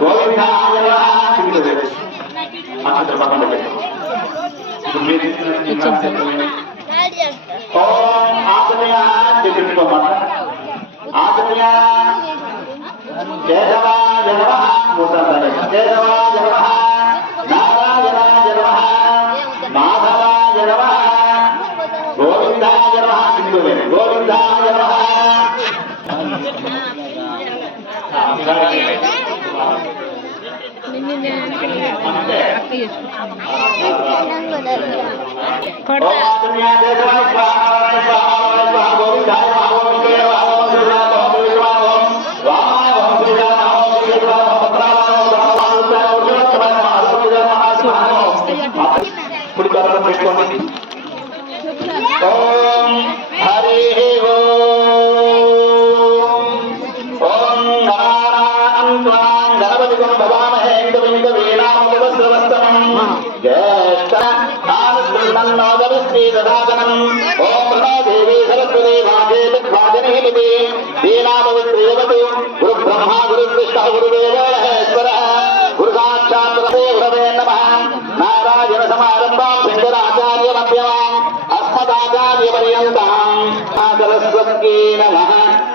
గోవిందాయ ఓం ఆత్మయ ఆత్మయ కేశవాయ నమః కేశవాయ నమః నారాయణాయ నమః మాధవాయ నమః గోవిందాయ నమః గోవిందాయ నమః ఓం హరి ఓం గణపతి భవామహే జ్యేష్ఠాదనం ఓం దేవీ సరస్వతి దీనామవిత్రేవతు గురు బ్రహ్మ గురు విష్ణు గురుదేవో మహేశ్వర గురు సాక్షాత్ గురవే నమః నారాయణ సమారంభాం శంకరాచార్య మధ్యమాం అస్మదాచార్య పర్యంతం సరస్వత్యై నమః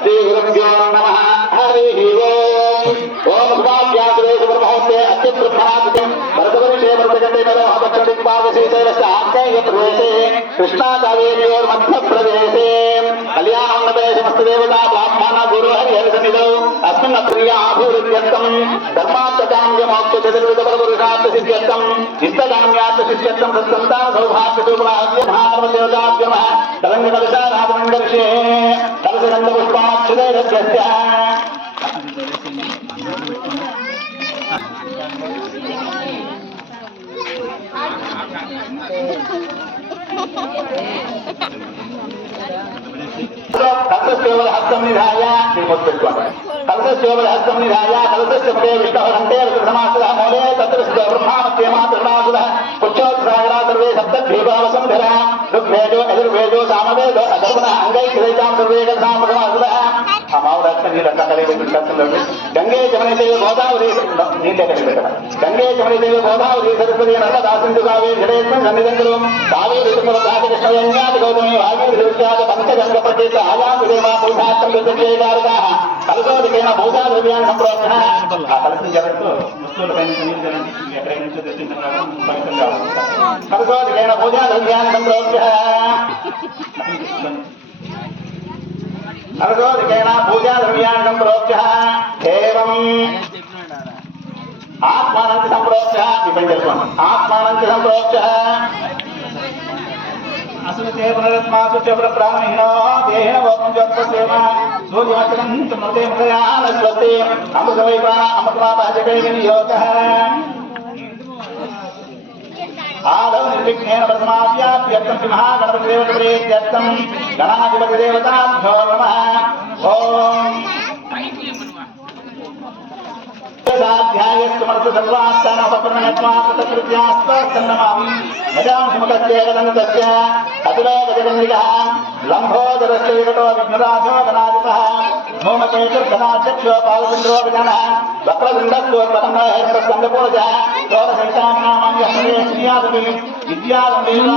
శ్రీ గురుభ్యో నమః హరి ఓం ఓం భగవాన్ మహోత్సే అత్యుత్ప్రభాతం భరతవర్షే భరతగండే ప్రదేశే కృష్ణా కావేర్యోర్ మధ్య ప్రదేశే కళ్యాణం సమస్త దేవతా బ్రాహ్మణ గురు హరి హరి సన్నిధౌ అస్మిన్ అప్రియ ఆభూరిత్యర్థం ధర్మార్థకామ్య మోక్ష చతుర్విధ పురుషార్థ సిద్ధ్యర్థం ఇష్టకామ్యార్థ సిద్ధ్యర్థం సత్సంతాన సౌభాగ్య శోభాగ్య మహాదేవతాభ్యమ కలంగ కలశారాధనంగర్షే కలశగంధ పుష్పాక్షుదైరస్య కలశోవల హస్తం నిధాయ కలశోవల హస్తం నిధాయ కలశస్య పదే విష్ణురంటే సమాసద మూలే తత్ర బ్రహ్మామత్యేమాతృనాసుద పుచ్చోత్సాగరా సర్వే సప్తద్వీపావసంధర ఋగ్వేదో యజుర్వేదో సామవేదో అధర్వణ అంగైకైతాం సర్వే గంధామసమాసుద ఆ మావుడక్క నీళ్ళంతా కలిగి గంగే జమనిదేవి గోదావరి గంగే జమనిదేవి గోదావరి సరస్వతి నల్ల దాసింధు కావే జడేత్వం సన్నిధంగులు కావేరి కృష్ణాది గౌతమి వాగీరి దుర్గాద పంచగంగ ప్రదేశ ఆయాదేవా పూజార్థం విద్యేదారుగా కలశోదికైన పూజా ద్రవ్యాన్ని సంప్రోక్షణ ఆ కలశం జగత్తు ముస్లింల పైన నీళ్ళు జరండి ఎక్కడైనా నుంచో తెచ్చింటున్నాడు కలశోదికైన పూజా ద్రవ్యాన్ని సంప్రోక్షణ కలశోదికైన పూజా ద్రవ్యాన్ని సంప్రోక్ష ఏవం ఆత్మానంతి సంప్రోక్ష ఇప్పుడు చెప్పుకోండి ఆత్మానంతి సంప్రోక్ష అసలుతే పునరస్మాసు ప్రాణహీనో దేహేన భోగం జోత్సేమ సూర్యవచనం మృతే మృతయానస్వతే అమృతవై ప్రాణ అమృతమాపహజకైర్యోగః ఆదౌ నిర్విఘ్నేన ప్రసమాప్యాప్యర్థం శ్రీ మహాగణపతి దేవతప్రీత్యర్థం గణాధిపతి దేవతాభ్యో నమః ఓం సాధ్యాయస్తమర్థ సర్వాస్థానపప్రణత్వాస్తృత్యాస్తన్నమామి యజాంశముఖస్యేకదంతస్య అతులోగజగంధికః లంబోదరస్య వికటో విఘ్నరాజో గణాధిపః మోమకేతుర్గణాధ్యక్షో పాలచంద్రోపజనః వక్రతుండస్తోత్పతంగహేశ్వరస్కందపూజः స్తోరసైతాన్యామాని హరే శ్రీయాదవి విద్యాలంబీభ్యో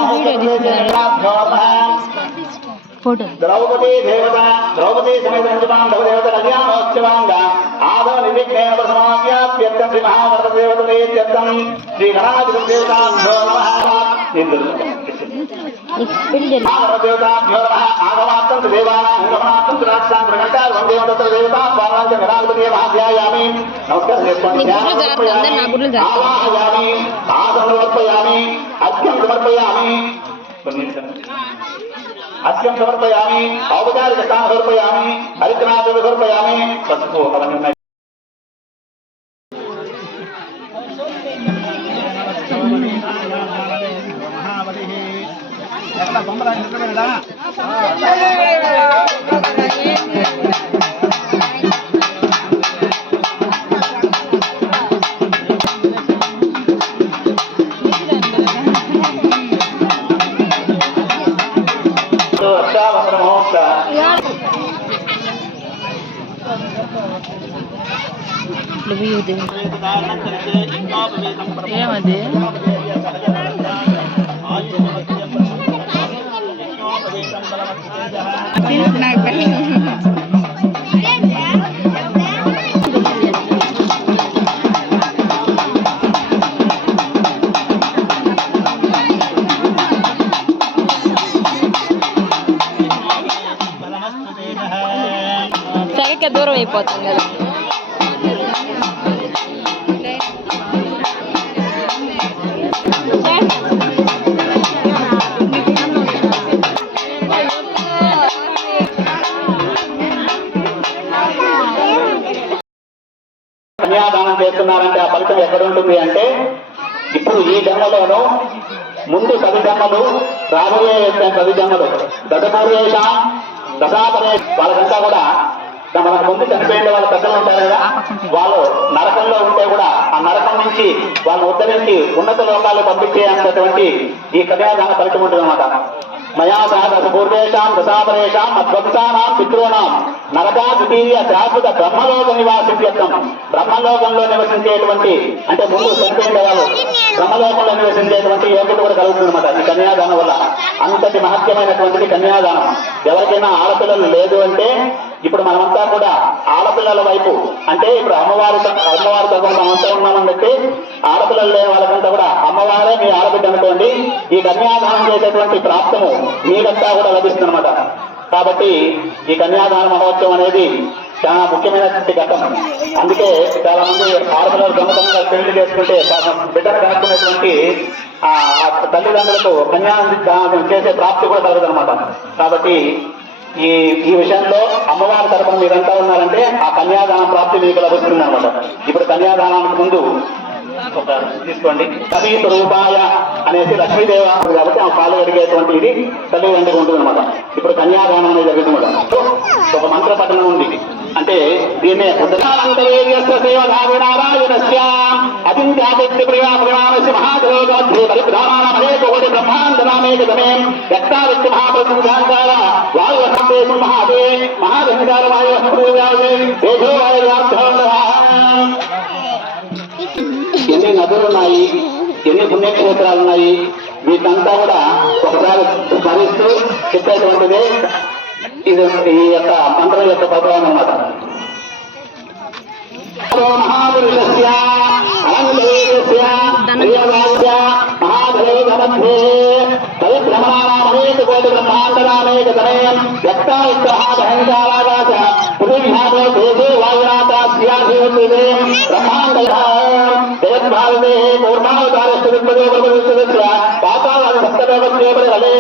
ద్రౌపదీ దేవత ద్రౌపదీ సమేత బాంధవ దేవత కళ్యాణోత్సవాంగ ఆదవ నిర్విఘ్నేన ప్రసమాప్యాప్యర్థం శ్రీ మహాగణపతి దేవతేత్యర్థం శ్రీ గణాధిపతి దేవతాభ్యో నమః దేవతాభ్యో నమః ఆగమాత్రం దేవానాం గమనాత్రం రాక్షసాం ప్రగంటార్ వందే తత్ర దేవతా పారాంచ గణాధిపతి మహాధ్యాయామి నమస్కారం చేసుకోండి ఆవాహయామి ఆసమర్పయామి అర్ఘ్యం సమర్పయామి అర్ఘ్యం సమర్పయామి ఔపచారిక స్థానం సమర్పయామి హరిద్రాజం సమర్పయామి పసుపు అవన్నీ ఉన్నాయి. ఇట్లా పోయేది ఏమది తెగకే దూరం అయిపోతుంది కదా. కన్యాదానం చేస్తున్నారంటే ఆ ఫలితం ఎక్కడుంటుంది అంటే ఇప్పుడు ఈ జన్మలోనూ ముందు 10 జన్మలు రాబోయే 10 జన్మలు దశపూర్వేషాం దశాపరే వాళ్ళకంతా కూడా మనకు ముందు చనిపోయిన వాళ్ళ పెద్దలు ఉంటారు కదా, వాళ్ళు నరకంలో ఉంటే కూడా ఆ నరకం నుంచి వాళ్ళని ఉద్ధరించి ఉన్నత లోకాలు పంపించేంతటువంటి ఈ కన్యాదాన ఫలితం ఉంటుంది అన్నమాట. మయా దశపూర్వేషాం దశాపరేషాం మధ్వత్సానాం పితॄణాం నరకా ద్వితీయ శాశ్వత బ్రహ్మలోక నివాసిత్యం. బ్రహ్మలోకంలో నివసించేటువంటి అంటే ముందు చనిపోయిన వాళ్ళు బ్రహ్మలోకంలో నివసించేటువంటి యోగ్యత కూడా కలుగుతుంది అనమాట ఈ కన్యాదానం వల్ల. అంతటి మహత్యమైనటువంటిది కన్యాదానం. ఎవరికైనా ఆడపిల్లలు లేదు అంటే ఇప్పుడు మనమంతా కూడా ఆడపిల్లల వైపు అంటే ఇప్పుడు అమ్మవారి తరఫున మనమంతా ఉన్నామని బట్టి ఆడపిల్లలు లేని వాళ్ళకంతా కూడా అమ్మవారే మీ ఆడబిడ్డ అనుకోండి. ఈ కన్యాదానం చేసేటువంటి ప్రాప్తము మీకంతా కూడా లభిస్తుంది అనమాట. కాబట్టి ఈ కన్యాదాన మహోత్సవం అనేది చాలా ముఖ్యమైనటువంటి ఘట్టం. అందుకే చాలా మంది ఆడపిల్లలు దొంగతనంగా పెళ్లి చేసుకుంటే బిడ్డను కాసుకునేటువంటి ఆ తల్లిదండ్రులకు కన్యాదానం చేసే ప్రాప్తి కూడా కలగదు అనమాట. కాబట్టి ఈ విషయంలో అమ్మవారి తరపున మీరంతా ఉన్నారంటే ఆ కన్యాదానం ప్రాప్తి మీకు లభిస్తుంది అనమాట. ఇప్పుడు కన్యాదానానికి ముందు ఒక తీసుకోండి. తల్లి స్వరూపాయ అనేసి లక్ష్మీదేవ కాబట్టి ఆ పాలు అడిగేటువంటి ఇది తల్లి వెంటగా ఉంటుంది అనమాట. ఇప్పుడు కన్యాదానం అనేది జరుగుతుంది కూడా. ఒక మంత్ర పఠనం ఉంది అంటే దీన్నే అతిథి ప్రియా ప్రియామసి మహాదేవోగోత్రే పరిప్రధానమనేకోటి బ్రహ్మాండనామేకమే వ్యక్తావిత్య మహాప్రతినిధాంకార వాయువసందేశం మహాదే మహాధనికార వాయువసంప్రదాయే దేశో వాయుర్యార్థోండవ. ఎన్ని నదులున్నాయి, ఎన్ని పుణ్యక్షేత్రాలున్నాయి, వీటంతా కూడా ఒకసారి స్మరిస్తూ చెప్పేటువంటిదే ఇది ఈ యొక్క మంత్రం యొక్క ప్రభావం అన్నమాట. మహాపురుషస్య అనంతేజస్య ప్రియవాస్య మహాదేవ మధ్యే పరిభ్రమణానామనేక కోటి బ్రహ్మాండనామేక తనయం వ్యక్తాయుక్తః పృథివ్యాదో దేశే వాయునాథాస్యాధిపతిదే బ్రహ్మాండః జగద్భారతే పూర్ణావతారస్య విద్మదో బ్రహ్మవిష్ణుస్య పాతాళాది సప్తలోకస్యోపరిహలే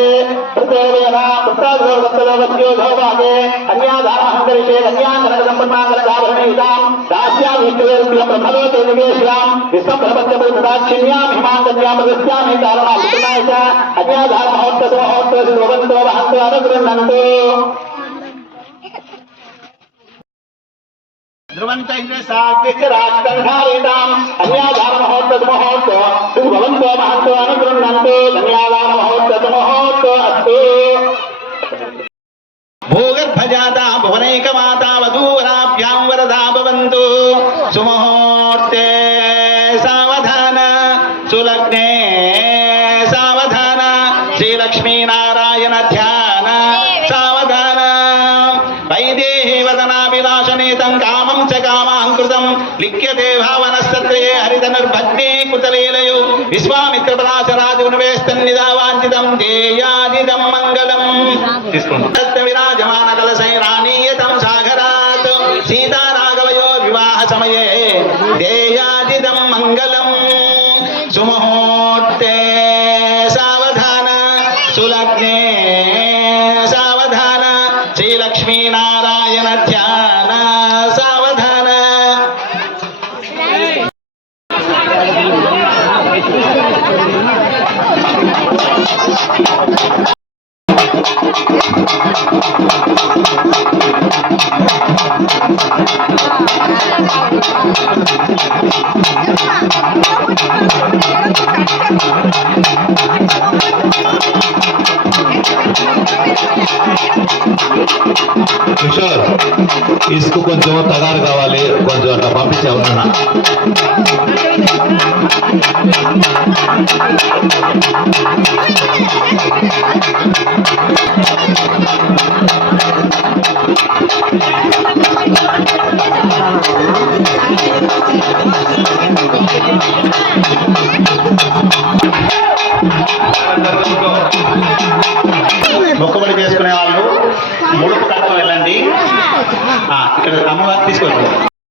పృథేవేన పుత్రాదిలో సప్తలోకస్యో భవభాగే కన్యాదానహంకరిషే కన్యాంకనక సంపన్నాంకనకాభరణీతాం దాస్యాం విష్ణువేరుభ్యం బ్రహ్మలోకే నివేశ్యాం విశ్వప్రపంచపరిదాక్షిణ్యాం హిమాంకన్యాం ప్రదస్యామి కారణాయ చ కన్యాదాన మహోత్సవోహోత్సవ భవంతో వహంతో అనుగృహ్ణంతు. ధ్రువంతైరాష్ట్రాం కన్యాదాన మహోత్సవ భవంతో మహంతో అనుగృహ్ణంతు. కన్యాదాన మహోత్సవ మహోత్సవ అస్తు. భూగర్భజాతా భువనైకమాతా వధూవరాభ్యాం వరదా భవంతు. సుముహూర్తే సావధాన సులగ్నే సావధాన శ్రీలక్ష్మీనారాయణ ధ్యాన సావధాన. వైదేహీ వదనాభిలాషనేతం కామం చ కామాంకృతం లిఖ్యతే భావనస్తత్రయే హరితనుర్భగ్నే కుతలీలయు విశ్వామిత్రపరాశరాజునివేస్తన్నిదావాంఛితం దేయాదిదం మంగళం. విరాజమాన కలశైరానీయతం సాగరాత్ సీతారాఘవయో వివాహ సమయే దేయాదిదం మంగళం. సుముహూర్తే సావధాన సులగ్నే సావధాన శ్రీలక్ష్మీనారాయణ ధ్యాన సావధాన. కిషోర్ ఇసుక కొంచెం తగారు కావాలి, కొంచెం అట్లా పంపించే ఉన్నా. మొక్కుబడి చేసుకునే వాళ్ళు ముడుపు కట్టం వెళ్ళండి. ఇక్కడ అమ్మవారు తీసుకోండి.